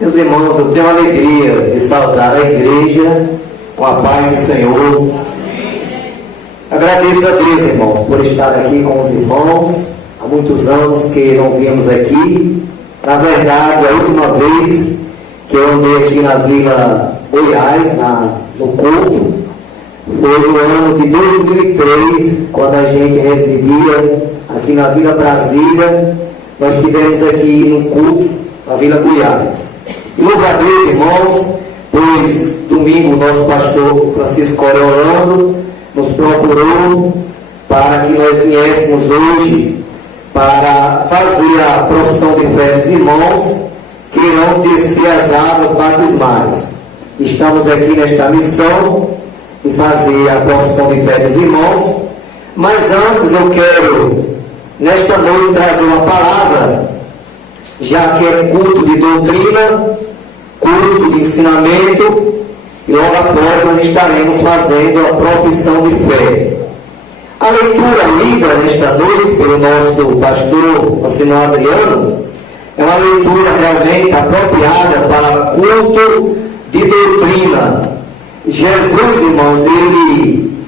Meus irmãos, eu tenho a alegria de saudar a igreja com a paz do Senhor. Agradeço a Deus, irmãos, por estar aqui com os irmãos. Há muitos anos que não viemos aqui. Na verdade, a última vez que eu andei aqui na Vila Goiás, no culto, foi no ano de 2003, quando a gente residia aqui na Vila Brasília. Nós tivemos aqui no culto, na Vila Goiás. E louva a Deus, irmãos, pois domingo o nosso pastor Francisco Orlando nos procurou para que nós viéssemos hoje para fazer a profissão de fé dos irmãos que irão descer as águas batismais. Estamos aqui nesta missão de fazer a profissão de fé dos irmãos, mas antes eu quero, nesta noite, trazer uma palavra, já que é culto de doutrina, culto de ensinamento, e logo após nós estaremos fazendo a profissão de fé. A leitura lida nesta noite pelo nosso pastor, o senhor Adriano, é uma leitura realmente apropriada para culto de doutrina. Jesus, irmãos, ele,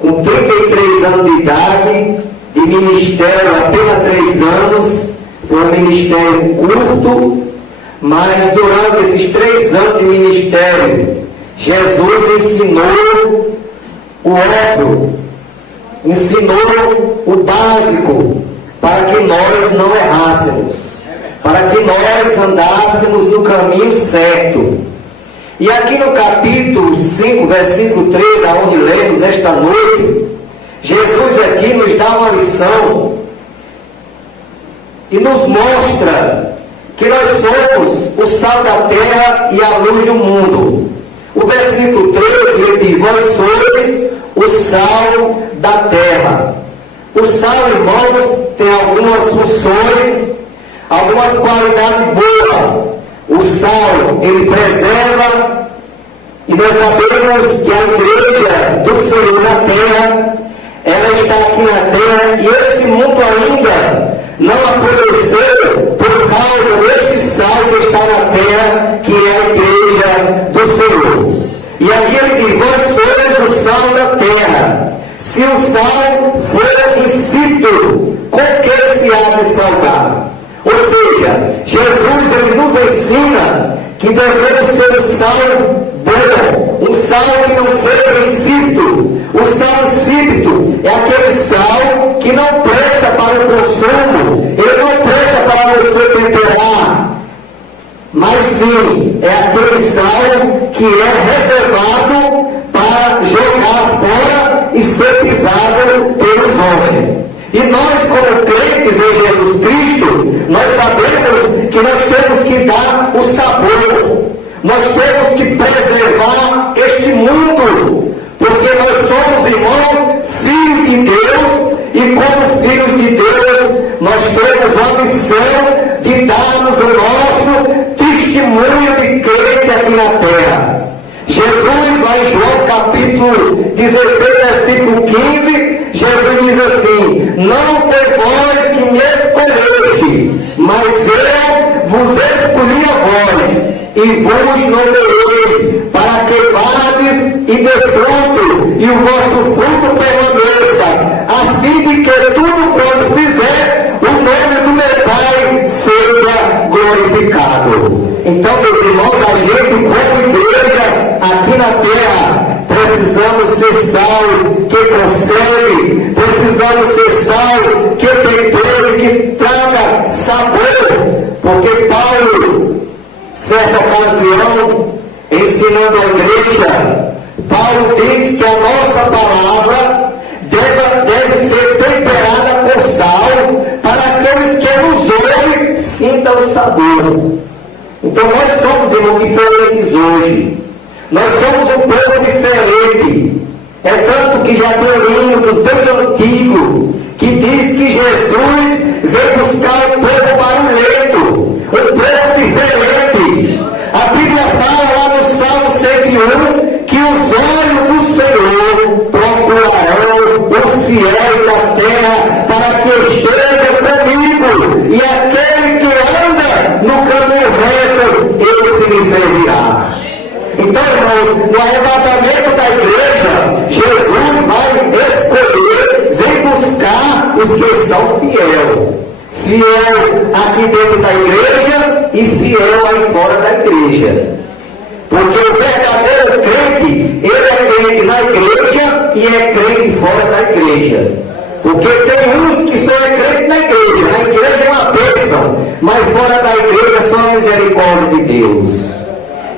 com 33 anos de idade, de ministério, apenas 3 anos, foi um ministério curto, mas durante esses 3 anos de ministério, Jesus ensinou o óbvio, ensinou o básico, para que nós não errássemos, para que nós andássemos no caminho certo. E aqui no capítulo 5, versículo 3, aonde lemos nesta noite, Jesus aqui nos dá uma lição e nos mostra que nós somos o sal da terra e a luz do mundo. O versículo 13, ele diz: vós sois o sal da terra. O sal, irmãos, tem algumas funções, algumas qualidades boas. O sal, ele preserva, e nós sabemos que a igreja do Senhor na terra, ela está aqui na terra, e esse mundo ainda não apareceu por causa deste sal que está na terra, que é a igreja do Senhor. E aqui ele diz: vós sois o sal da terra. Se o sal for insípido, com que se há de salgar? Ou seja, Jesus ele nos ensina que devemos ser um sal bom, um sal que não seja insípido. O sal insípido é aquele sal que não presta para o consumo, ele não presta para você temperar, mas sim, é aquele sal que é reservado para jogar fora e ser pisado pelos homens. E nós, como crentes em Jesus Cristo, nós sabemos que nós temos que dar o sabor, nós temos que preservar este mundo, porque nós somos, irmãos, filhos de Deus, e como filhos de Deus, nós temos a missão de darmos o nosso testemunho de crente aqui na terra. Jesus, lá em João capítulo 16, versículo 15, Jesus diz assim: não foi vós que me escolheste, mas eu vos escolhi a vós, e vos nomeei, para que vades e dê fruto, e o vosso fruto permaneça, a fim de que tudo quanto fizer, o nome do meu Pai seja glorificado. Então, meus irmãos, a gente, como igreja, aqui na terra, precisamos ser sal que consegue, precisamos ser sal que tempere, que traga sabor, porque Paulo, certa ocasião, ensinando a igreja, Paulo diz que a nossa palavra deve ser temperada com sal, para aqueles que nos ouvem sintam o sabor. Então nós somos, irmãos, diferentes hoje. Nós somos um povo diferente. É tanto que já tem um hino dos bem antigos que diz que Jesus veio buscar o povo barulhento, um povo diferente. A Bíblia fala lá no Salmo 101 que os olhos do Senhor procurarão os fiéis da terra para que esteja comigo, e aquele que anda no caminho reto, ele cristão fiel. Fiel aqui dentro da igreja e fiel aí fora da igreja. Porque o verdadeiro crente, ele é crente na igreja e é crente fora da igreja. Porque tem uns que só é crente na igreja. A igreja é uma bênção, mas fora da igreja é só a misericórdia de Deus.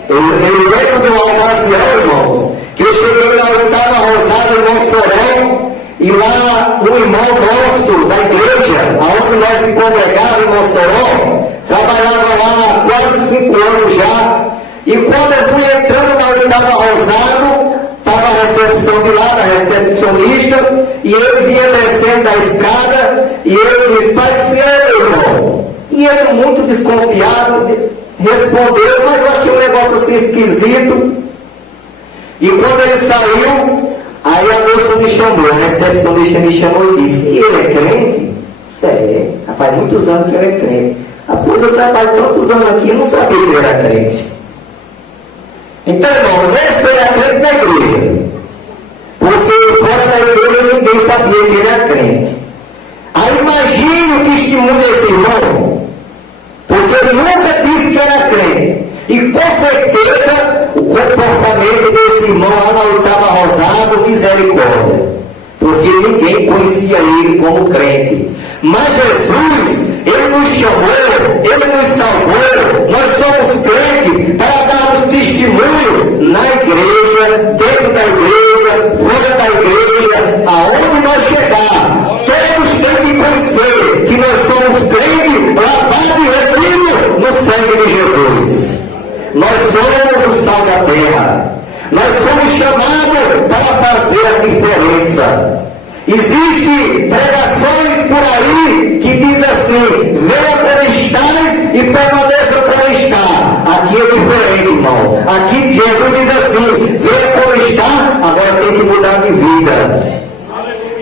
Eu lembro de uma ocasião, irmãos, que eu cheguei na 8ª Rosada em Mossoró, e lá o irmão nosso da igreja, aonde nós se congregávamos em Mossoró, trabalhava lá há quase 5 anos já. E quando eu fui entrando na 8ª Rosado, estava a recepção de lá, da recepcionista, e ele vinha descendo da escada, e ele disse: Pai do Senhor, meu irmão. E ele, muito desconfiado, respondeu, mas eu achei um negócio assim esquisito. E quando ele saiu, aí a moça me chamou, a recepcionista me chamou e disse: E ele é crente? Sério, faz muitos anos que ele é crente. Após eu trabalho tantos anos aqui, eu não sabia que ele era crente. Então, irmão, esse era crente na igreja. Porque fora da igreja ninguém sabia que ele era crente. Aí imagine o testemunho desse irmão, porque ele nunca disse que era crente. E com certeza o comportamento desse irmão lá na 8ª Rosada, misericórdia. Porque ninguém conhecia ele como crente. Mas Jesus, ele nos chamou, ele nos salvou, nós somos crentes para darmos testemunho na igreja, dentro da igreja, fora da igreja, aonde nós chegar. Todos têm que conhecer que nós somos crentes, lavados e remidos no sangue de Jesus. Nós somos o sal da terra. Nós somos chamados para fazer a diferença. Existem pregações por aí que diz assim: venha como estás e permaneça como está. Aqui é diferente, irmão. Aqui Jesus diz assim: venha como está, agora tem que mudar de vida.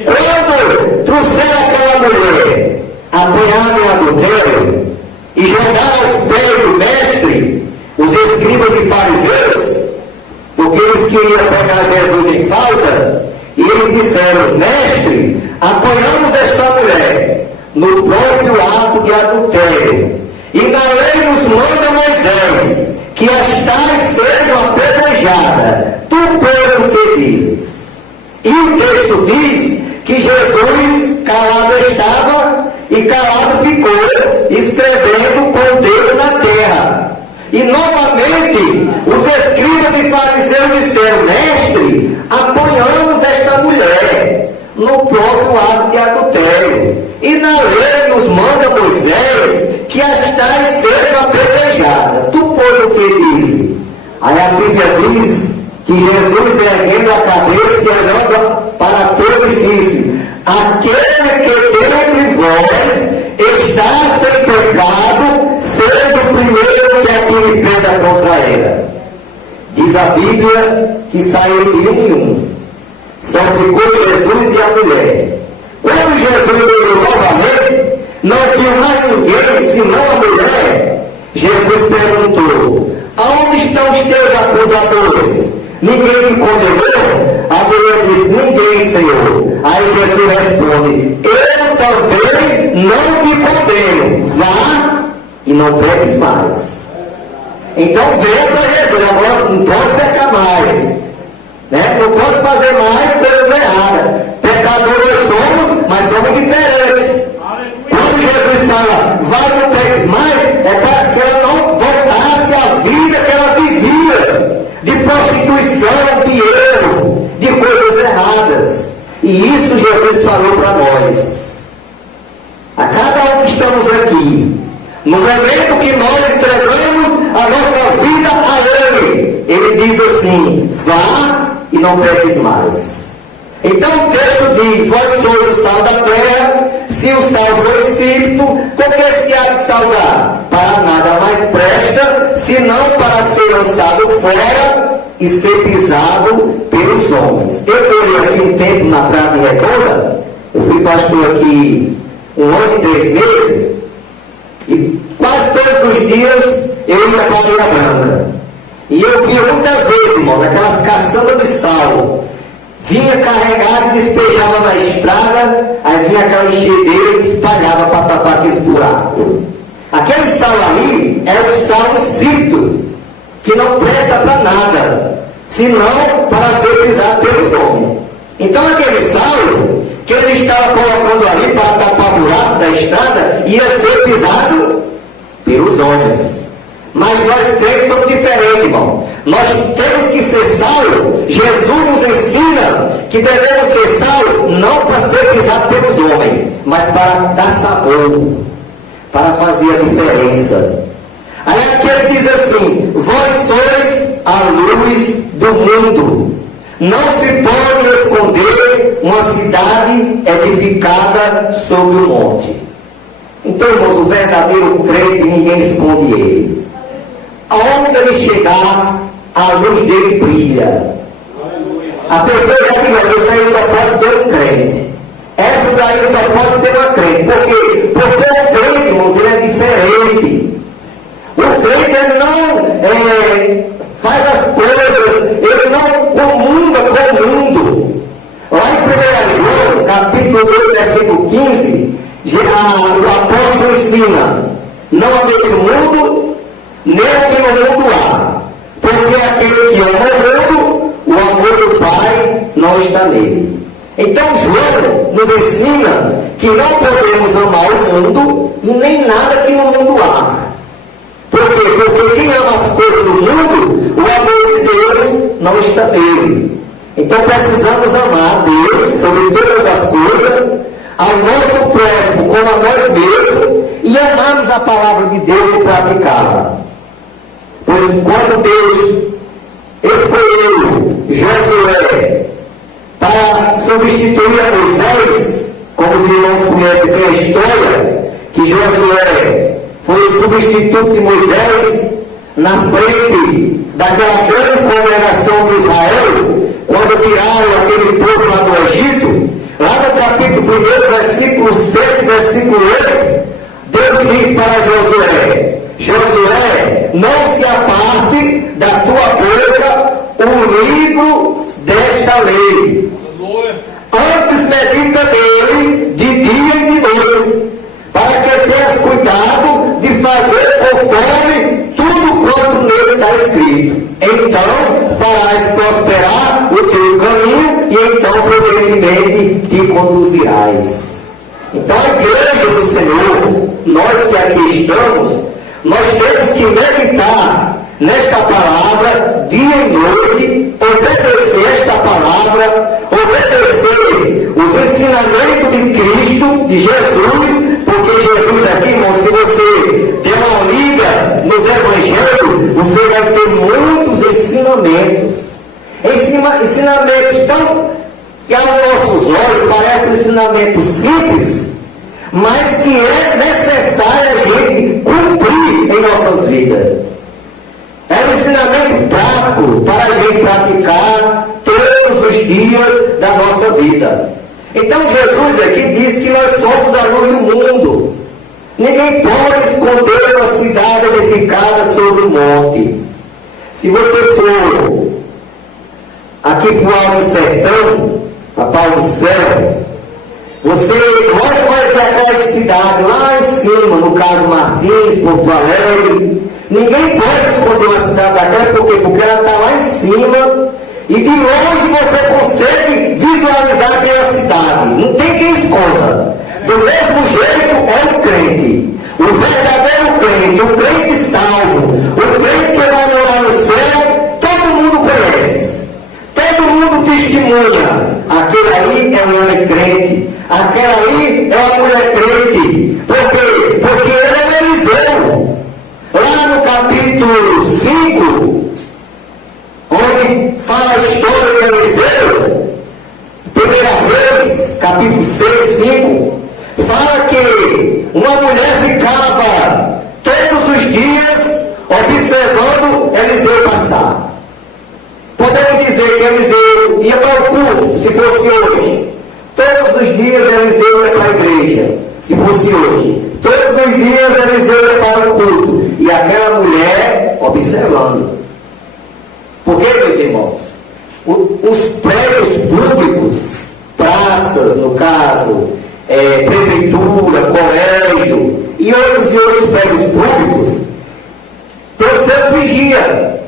Quando trouxeram aquela mulher apanhada em adultério e jogaram aos pés do mestre, os escribas e fariseus, porque eles queriam pegar Jesus em falta, e eles disseram: mestre, apoiamos esta mulher no próprio ato de adultério, e na lei nos manda Moisés que as tais sejam apedrejadas. Tu, pois, o que dizes? E o texto diz que Jesus calado estava e calado ficou, escrevendo com o dedo na terra. E novamente os escribas e fariseus disseram: mestre, apoiamos esta mulher no próprio ato de adultério, e na lei nos manda Moisés que as tais sejam apedrejadas. Tu, pois, o que diz? Aí a Bíblia diz que Jesus, erguendo a cabeça e olhando para todos, disse: aquele que dentre vós está sem pecado, seja o primeiro que atire pedra contra ela. Diz a Bíblia que saiu de um em um. Só ficou Jesus e a mulher. Quando Jesus veio novamente, não viu mais ninguém senão a mulher. Jesus perguntou: aonde estão os teus acusadores? Ninguém me condenou? A mulher disse: ninguém, Senhor. Aí Jesus responde: eu também não te condeno. Vá e não peques mais. Então venha para Jesus. Agora não pode pecar mais, né? Não pode fazer mais coisas erradas. Pecadores somos, mas somos diferentes. Quando Jesus fala: vai, não peques mais, é para que ela não voltasse à vida que ela vivia, de prostituição, de erro, de coisas erradas. E isso Jesus falou para nós. A cada um que estamos aqui, no momento que nós entregamos a nossa vida a Ele diz assim: vá e não peques mais. Então o texto diz: vós sois o sal da terra. Se o sal for insípido, com que se há de salgar? Para nada mais presta, senão para ser lançado fora e ser pisado pelos homens. Eu morei aqui um tempo na Prata Redonda. Eu fui pastor aqui 1 ano e 3 meses, e quase todos os dias eu ia para a Areia Branca. E eu via muitas vezes, irmãos, aquelas caçambas de sal. vinha carregado e despejava na estrada, aí vinha aquela enxadeira e espalhava para tapar aqueles buracos. Aquele sal ali é o sal insípido, que não presta para nada, senão para ser pisado pelos homens. Então aquele sal que eles estavam colocando ali para tapar buraco da estrada, ia ser pisado pelos homens. Mas nós crentes somos diferentes, irmão. Nós temos que ser sal. Jesus nos ensina que devemos ser sal não para ser pisado pelos homens, mas para dar sabor, para fazer a diferença. Aí aqui ele diz assim: vós sois a luz do mundo. Não se pode esconder uma cidade edificada sobre um monte. Então, irmãos, o verdadeiro crente, ninguém esconde ele. Aonde ele chegar, a luz dele brilha. A pessoa já diz: isso aí só pode ser um crente. Essa daí só pode ser uma crente. Por quê? Porque o crente, irmãos, ele é diferente. O crente, ele não faz as coisas, ele não comunga com o mundo. Lá em 1 João, capítulo 2, versículo 15, o apóstolo ensina: não ameis o mundo, nem o que no mundo há. Porque aquele que ama o mundo, o amor do Pai não está nele. Então João nos ensina que não podemos amar o mundo e nem nada que no mundo há. Por quê? Porque quem ama as coisas do mundo, o amor de Deus não está nele. Então precisamos amar a Deus sobre todas as coisas, ao nosso próximo como a nós mesmos, e amarmos a palavra de Deus e praticá-la. Pois quando Deus escolheu Josué para substituir a Moisés, como os irmãos conhecem aqui a história, que Josué foi o substituto de Moisés na frente daquela grande congregação de Israel, quando tiraram aquele povo lá do Egito. Lá no capítulo 1, versículo 7, versículo 8, Deus diz para Josué: Josué, não se aparte da tua boca o livro desta lei. Antes medita dele de dia e de noite, para que tenhas cuidado de fazer conforme tudo quanto nele está escrito. Então farás prosperar o teu caminho e então provavelmente te conduzirás. Então a igreja do Senhor, nós que aqui estamos, nós temos que meditar nesta palavra dia e noite, obedecer esta palavra, obedecer os ensinamentos de Cristo, de Jesus, porque Jesus aqui, irmão, se você der uma lida nos evangelhos, você vai ter muitos ensinamentos. Ensinamentos tão que aos nossos olhos parecem ensinamentos simples, mas que é necessário a gente cumprir em nossas vidas. É um ensinamento prático para a gente praticar todos os dias da nossa vida. Então Jesus aqui diz que nós somos a luz do mundo. Ninguém pode esconder uma cidade edificada sobre um monte. Se você for aqui para o Alto Sertão, para Paulo do Céu, você logo vai ver aquela cidade lá em cima, no caso Martins, Porto Alegre. Ninguém pode esconder uma cidade daquela, por quê? Porque ela está lá em cima e de longe você consegue visualizar aquela cidade. Não tem quem esconda. Do mesmo jeito é o crente. O verdadeiro crente, o crente salvo, o crente que vai morar no céu, todo mundo conhece. Todo mundo testemunha. Aquele aí é um homem crente. Aquela aí é uma mulher crente. Por quê? Porque ele é Eliseu. Lá no capítulo 5, onde fala a história de Eliseu, primeira vez, capítulo 6, 5, fala que uma mulher ficava todos os dias observando Eliseu passar. Podemos dizer que Eliseu ia para o culto, se fosse hoje. Todos os dias Eliseu ia para a igreja, se fosse hoje. Todos os dias Eliseu ia para o culto. E aquela mulher observando. Por quê, meus irmãos? os prédios públicos, praças, no caso, prefeitura, colégio e outros prédios públicos, trouxeram vigia.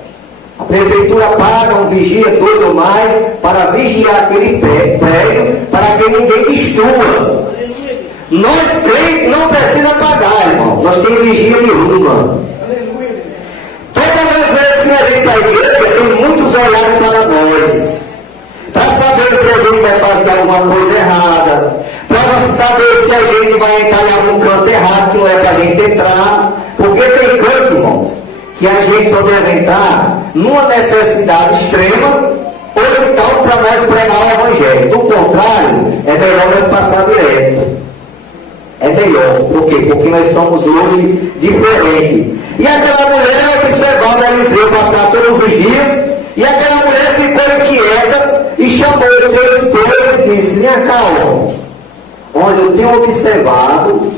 A prefeitura paga um vigia, 2 ou mais, para vigiar aquele prédio, para que ninguém destrua. Nós crentes não precisa pagar, irmão. Nós temos vigia nenhuma. Todas as vezes que a gente vai para a igreja, tem muitos olhares para nós, para saber se a gente vai fazer alguma coisa errada, para saber se a gente vai entrar em algum canto errado que não é para a gente entrar, porque tem canto, irmãos, que a gente só deve entrar numa necessidade extrema, ou então para nós pregar o evangelho. Do contrário, é melhor nós passar direto. É melhor. Por quê? Porque nós somos hoje diferentes. E aquela mulher observava Eliseu passar todos os dias, e aquela mulher ficou inquieta e chamou o seu esposo e disse: minha calma, olha, eu tenho observado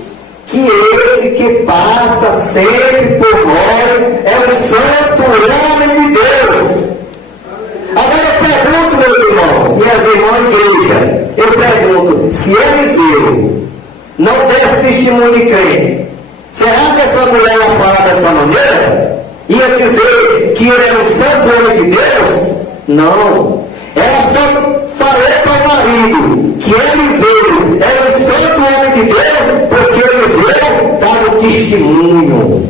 que esse que passa sempre por nós é o santo homem de Deus. Agora eu pergunto, meus irmãos, minhas irmãs da igreja, eu pergunto, se Eliseu não desse testemunho de crente, será que essa mulher ia falar dessa maneira? Ia dizer que ele era o santo homem de Deus? Não. Ela só falou para o marido que Eliseu era o santo homem de Deus, porque Eliseu dava o testemunho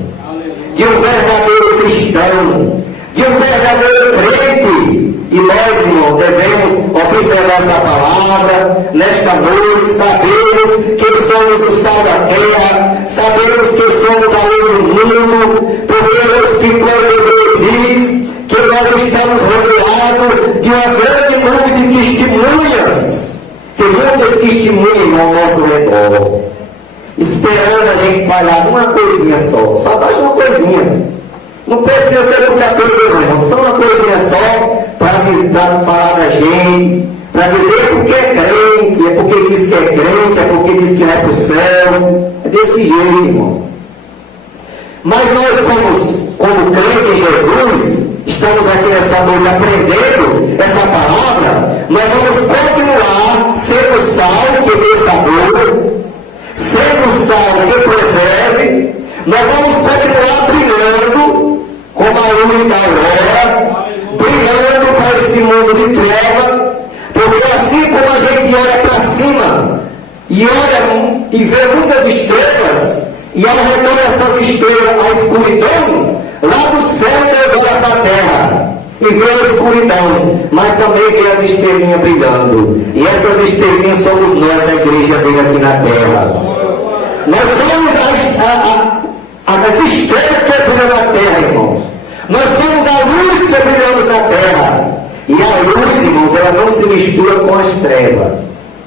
de um verdadeiro cristão, de um verdadeiro crente. E nós, irmãos, devemos observar essa palavra nesta noite, sabemos que somos o sal da terra, sabemos que somos a luz do mundo, porque o Espírito diz que nós estamos rodeados de uma grande nuvem de testemunhas. Tem muitas testemunhas ao nosso redor, esperando a gente falhar numa coisinha só basta uma coisinha. Não precisa ser muita coisa, não. Só uma coisinha só para falar da gente, para dizer porque é crente, é porque diz que é crente, é porque diz que vai para o céu. É desse jeito, irmão. Mas nós, como crentes em Jesus, estamos aqui nessa noite aprendendo essa palavra, mas vamos continuar sendo sal que dê sabor, sendo sal que preserve. Nós vamos continuar brilhando como a luz da aurora, brilhando para esse mundo de treva, porque assim como a gente olha para cima e olha e vê muitas estrelas, e ao redor dessas estrelas a escuridão, lá do céu Deus olha para a terra e vê a escuridão, mas também vê as estrelinhas brilhando, e essas estrelinhas somos nós, a igreja dele aqui na terra. Nós somos as estrelas que brilham na terra, irmãos. Nós somos a luz que brilhamos na terra. E a luz, irmãos, ela não se mistura com as trevas.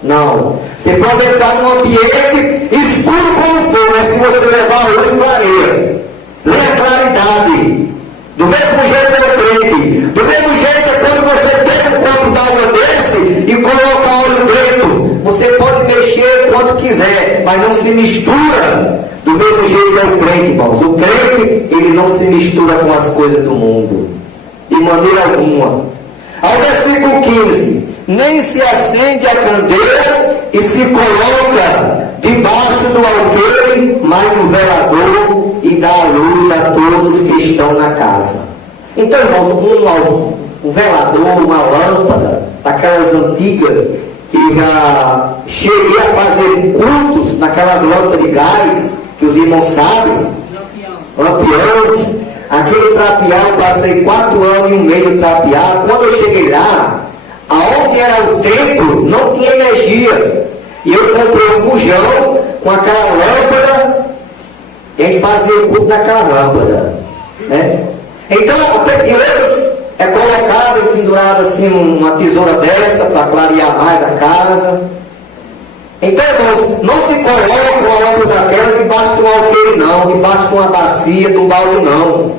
Não. Você pode entrar num ambiente escuro como for, mas se você levar a luz, clareia. Lê a claridade. Do mesmo jeito é o crente. Do mesmo jeito é quando você pega um copo d'água desse e coloca óleo dentro. Você pode mexer quanto quiser, mas não se mistura. Do mesmo jeito é o crente, irmãos. O crente, ele não se mistura com as coisas do mundo, de maneira alguma. Ao versículo 15: nem se acende a candeira e se coloca debaixo do alqueire, mas no velador, e dá a luz a todos que estão na casa. Então, irmãos, um velador, uma lâmpada, daquelas antigas, que já cheguei a fazer cultos naquelas lâmpadas de gás, que os irmãos sabem, lampião, aquele trapear, eu passei 4 anos e um meio de trapear. Quando eu cheguei lá, aonde era o templo, não tinha energia, e eu comprei um bujão com aquela lâmpada, e a gente fazia o culto naquela lâmpada, né? Então, a pedreira é colocada e pendurada assim, uma tesoura dessa, para clarear mais a casa. Então, irmãos, não se coloca uma lâmpada daquela debaixo de um alqueire, não, debaixo de uma bacia, de um balde, não.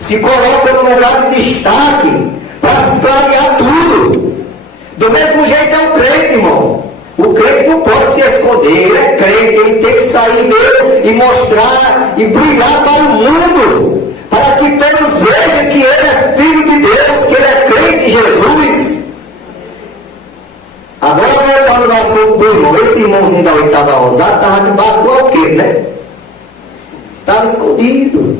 Se coloca no lugar de destaque, para se clarear tudo. Do mesmo jeito é o crente, irmão. O crente não pode se esconder, ele é crente, ele tem que sair mesmo e mostrar e brilhar para o mundo, para que todos vejam que ele é filho de Deus, que ele é crente em Jesus. do irmão. Esse irmãozinho da oitava rosada estava debaixo do alqueire, né? Estava escondido.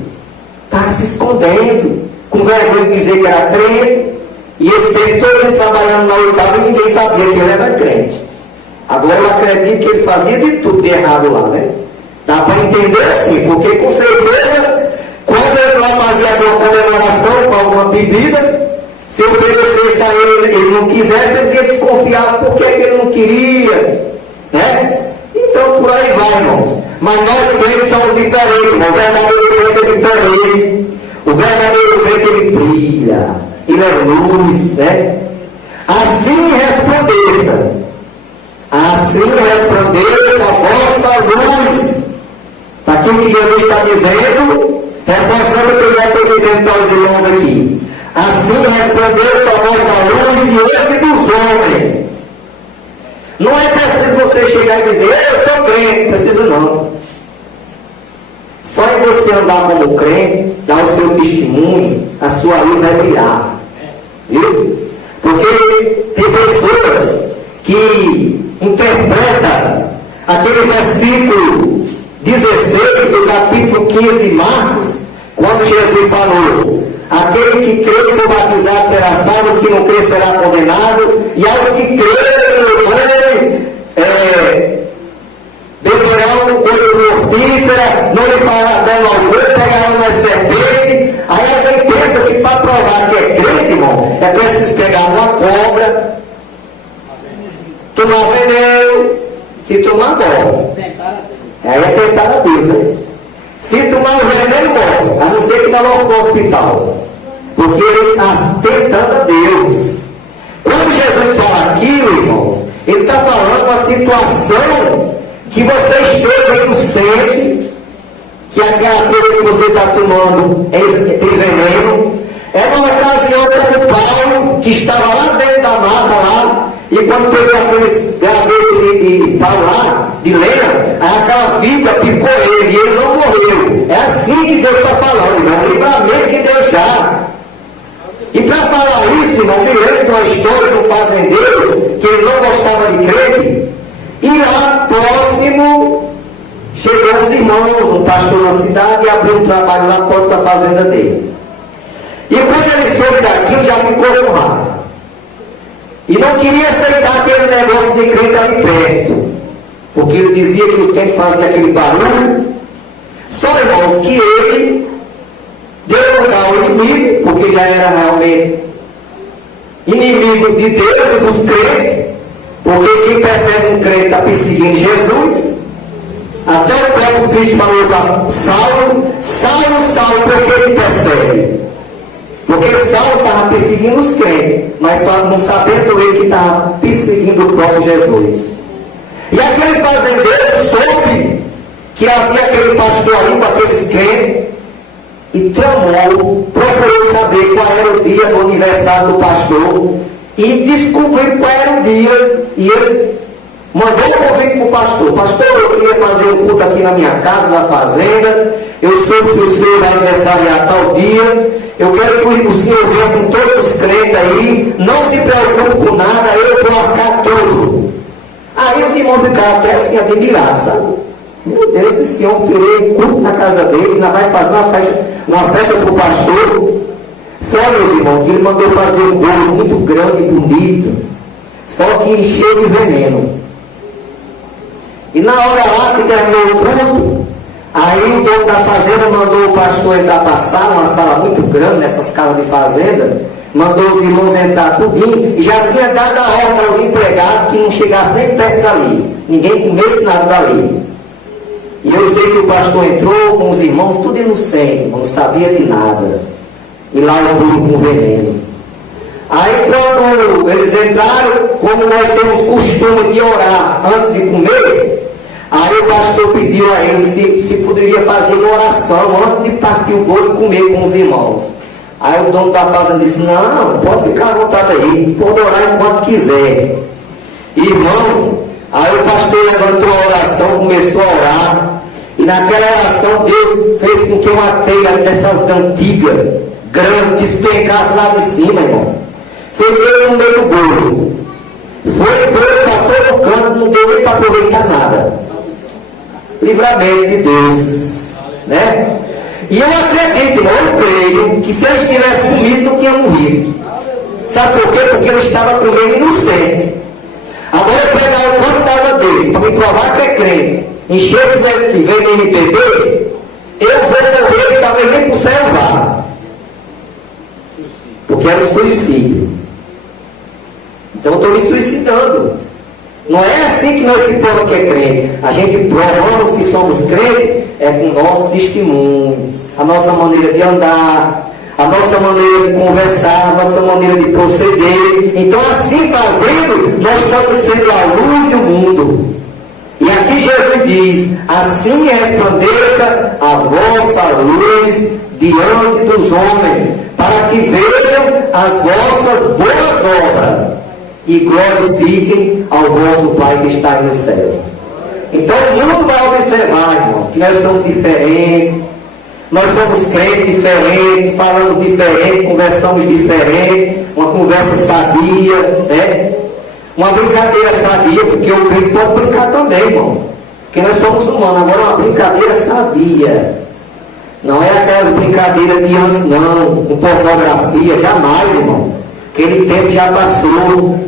Estava se escondendo. Com vergonha de dizer que era crente. E esse tempo todo ele trabalhando na oitava e ninguém sabia que ele era crente. Agora eu acredito que ele fazia de tudo de errado lá, né? Dá para entender assim, porque com certeza, quando ele lá fazia alguma comemoração com alguma bebida, se oferecesse a ele não quisesse, eles iam desconfiar porque ele não queria, né? Então por aí vai, irmãos. Mas nós crentes somos diferentes, irmão. O verdadeiro crente é diferente. O verdadeiro crente ele brilha, ele é luz, né? Assim resplandeça a vossa luz. Está aqui o que Jesus está dizendo, reforçando o que eu já estou dizendo para os irmãos aqui. Assim resplandeça a vossa luz diante dos homens. Não é preciso você chegar e dizer, eu sou crente, não precisa não. Só em você andar como crente, dar o seu testemunho, a sua luz vai brilhar. Viu? Porque tem pessoas que interpretam aquele versículo 16 do capítulo 15 de Marcos, quando Jesus falou: aquele que crê e for batizado será salvo, os que não crê será condenado, e aos que crerem beberão coisas mortíferas, não lhe fará dano algum, pegarão na serpente. Aí alguém pensa que para provar que é crente, irmão, é preciso pegar uma cobra, tomar veneno, se tomar morre. Aí é tentar a Deus, né? Se tomar o veneno, morre, a não ser que está logo no hospital, porque ele está tentando a Deus. Quando Jesus fala aquilo, irmãos, ele está falando uma situação que você esteja inocente, que aquela coisa que você está tomando tem veneno. É uma ocasião como Paulo, que estava lá dentro da mata lá, e quando pegou aqueles gravetos de pau lá, de lenha, aquela fibra picou ele e ele não morreu. É assim que Deus está falando, é um livramento que Deus dá. E para falar isso, irmão, me lembro de uma história de um fazendeiro que ele não gostava de crente, e lá próximo chegou os irmãos, um pastor na cidade, e abriu um trabalho na porta da fazenda dele. E quando ele soube daquilo, já ficou com raiva. E não queria aceitar aquele negócio de crente ali perto, porque ele dizia que o tempo fazia aquele barulho. Só, irmãos, que ele deu lugar ao inimigo, porque já era realmente inimigo de Deus e dos crentes, porque quem persegue um crente está perseguindo Jesus. Até o próprio Cristo falou para Saulo, porque ele persegue. Porque Saulo estava perseguindo os crentes, mas só não sabendo ele que estava perseguindo o próprio Jesus. E aquele fazendeiro soube que havia aquele pastor ali com aqueles crentes e tramou, procurou saber qual era o dia do aniversário do pastor e descobriu qual era o dia. E ele mandou um convite para o pastor: pastor, eu queria fazer um culto aqui na minha casa, na fazenda. Eu soube que o senhor vai aniversariar tal dia. Eu quero que o senhor venha com todos os crentes aí. Não se preocupe com nada, eu vou arcar tudo. Aí os irmãos ficaram até assim admirados, sabe? Meu Deus, esse homem querer culto na casa dele, ainda vai fazer uma festa para o pastor. Só, meus irmãos, que ele mandou fazer um bolo muito grande e bonito, só que cheio de veneno. E na hora lá que terminou o culto, aí o dono da fazenda mandou o pastor entrar para a sala, uma sala muito grande nessas casas de fazenda, mandou os irmãos entrar tudinho, e já tinha dado a ordem aos empregados que não chegasse nem perto dali, ninguém comesse nada dali. E eu sei que o pastor entrou com os irmãos, tudo inocente, não sabia de nada, e lá o bolo com veneno. Aí quando eles entraram, como nós temos costume de orar antes de comer, aí o pastor pediu a ele se poderia fazer uma oração antes de partir o bolo e comer com os irmãos. Aí o dono da fazenda disse: não, pode ficar à vontade aí, pode orar enquanto quiser. Irmão, aí o pastor levantou a oração, começou a orar, e naquela oração Deus fez com que uma telha dessas antigas, grande, despencasse lá de cima, irmão. Foi pelo no meio do bolo. Foi bolo todo canto, não deu nem para aproveitar nada. Livramento de Deus, né? E eu acredito, irmão, eu creio que se ele estivesse comigo, não tinha morrido. Sabe por quê? Porque eu estava com ele inocente. Agora eu pegar o corpo d'água deles, para me provar que é crente, encher de veneno e beber, eu vou morrer e talvez nem para o céu vá. Porque era um suicídio. Então eu estou me suicidando. Não é assim que nós se prova que é crente. A gente provamos que somos crentes é com o nosso testemunho, a nossa maneira de andar, a nossa maneira de conversar, a nossa maneira de proceder. Então, assim fazendo, nós estamos sendo a luz do mundo. E aqui Jesus diz: assim resplandeça a vossa luz diante dos homens, para que vejam as vossas boas obras e glorifiquem ao vosso Pai que está no céu. Então o mundo vai observar, irmão, que nós somos diferentes, nós somos crentes diferentes, falamos diferente, conversamos diferente, uma conversa sadia, né? Uma brincadeira sadia, porque o crente pode brincar também, irmão, porque nós somos humanos. Agora uma brincadeira sadia, não é aquelas brincadeiras de antes não, com pornografia, jamais, irmão. Aquele tempo já passou.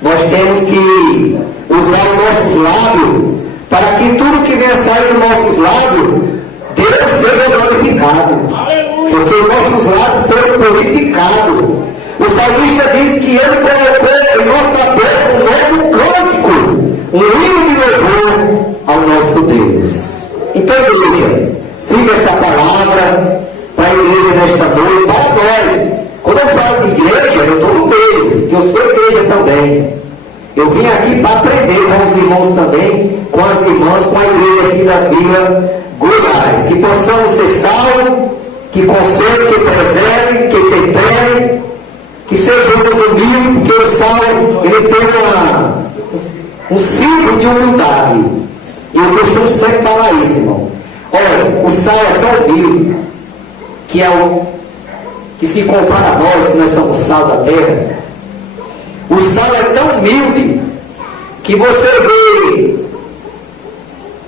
Nós temos que usar os nossos lábios para que tudo que venha sair dos nossos lábios, Deus seja glorificado. Porque os nossos lábios foram purificados. O salmista diz que ele colocou em nossa boca um novo cântico, um hino de louvor ao nosso Deus. Então, igreja, fica esta palavra para a igreja nesta noite, para nós. Quando eu falo de igreja, eu estou no meio, que eu sou igreja também. Eu vim aqui para aprender com os irmãos também, com as irmãs, com a igreja aqui da Vila Goiás. Que possamos ser salvos, que conserve, que preserve, que tempere, que sejamos humildes, porque o sal, ele tem um ciclo de humildade. E eu costumo sempre falar isso, irmão. Olha, o sal é tão humilde, que é o que se compara a nós, que nós somos sal da terra. O sal é tão humilde que você vê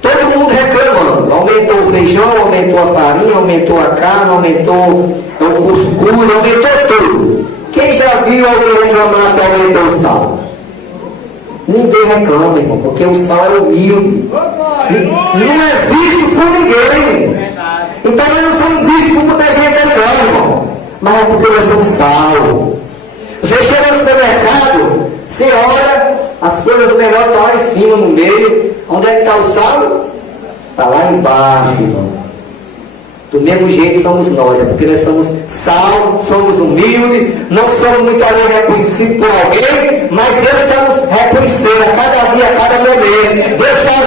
todo mundo reclamando. Aumentou o feijão, aumentou a farinha, aumentou a carne, aumentou o cuscuz, aumentou tudo. Quem já viu alguém reclamar que aumentou o sal? Ninguém reclama, irmão, porque o sal é humilde. Não é visto por ninguém. Então nós não somos vistos por muita gente não, irmão. Mas é porque nós somos sal. Você chega no supermercado, você olha, as coisas melhores estão lá em cima, no meio. Onde é que está o sal? Está lá embaixo, irmão. Do mesmo jeito somos nós, porque nós somos sal, somos humildes, não somos muitas vezes reconhecidos por alguém, mas Deus está nos reconhecendo a cada dia, a cada momento. Deus está